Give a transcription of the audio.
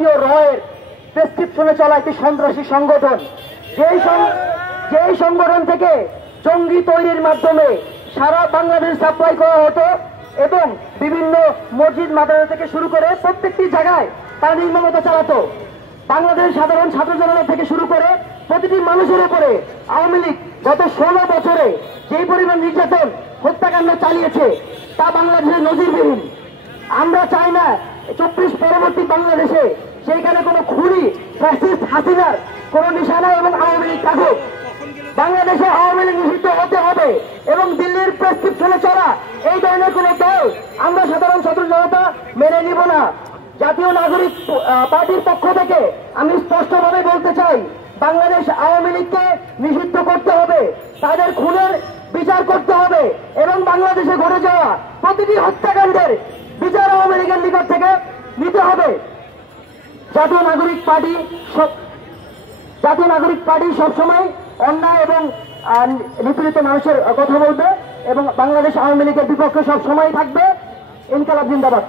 রয়ের প্রেসক্রিপশনে চলা একটি সন্ত্রাসী সংগঠন, যেই সংগঠন থেকে জঙ্গি তৈরির মাধ্যমে সারা বাংলাদেশ সাপ্লাই করা হতো এবং বিভিন্ন মসজিদ মাদ্রাসা থেকে শুরু করে প্রত্যেকটি জায়গায় তারা নির্মমতা চালাতো। বাংলাদেশ সাধারণ ছাত্র জনতা থেকে শুরু করে প্রতিটি মানুষের উপরে আওয়ামী লীগ গত 16 বছরে যেই পরিমাণ নির্যাতন হত্যাকাণ্ড চালিয়েছে তা বাংলাদেশের নজিরবিহীন। আমরা চাই না 24 পরবর্তী বাংলাদেশে সেইখানে কোনো খুনি ফ্যাসিস্ট হাসিনার কোন নিশানা এবং আওয়ামী লীগ থাকুক। বাংলাদেশে আওয়ামী লীগ নিষিদ্ধ হতে হবে এবং দিল্লির প্রেসক্রিপশনে চলা এই ধরনের কোন দল আমরা সাধারণ ছাত্র জনতা মেনে নিব না। জাতীয় নাগরিক পার্টির পক্ষ থেকে আমি স্পষ্টভাবে বলতে চাই, বাংলাদেশ আওয়ামী লীগকে নিষিদ্ধ করতে হবে, তাদের খুনের বিচার করতে হবে এবং বাংলাদেশে ঘটে যাওয়া প্রতিটি হত্যাকাণ্ডের বিচার আওয়ামী লীগের নিকট থেকে নিতে হবে। জাতীয় নাগরিক পার্টি সবসময় অন্যায় এবং নিপীড়িত মানুষের কথা বলবে এবং বাংলাদেশ আওয়ামী লীগের বিপক্ষে সবসময় থাকবে। ইনকালাব জিন্দাবাদ।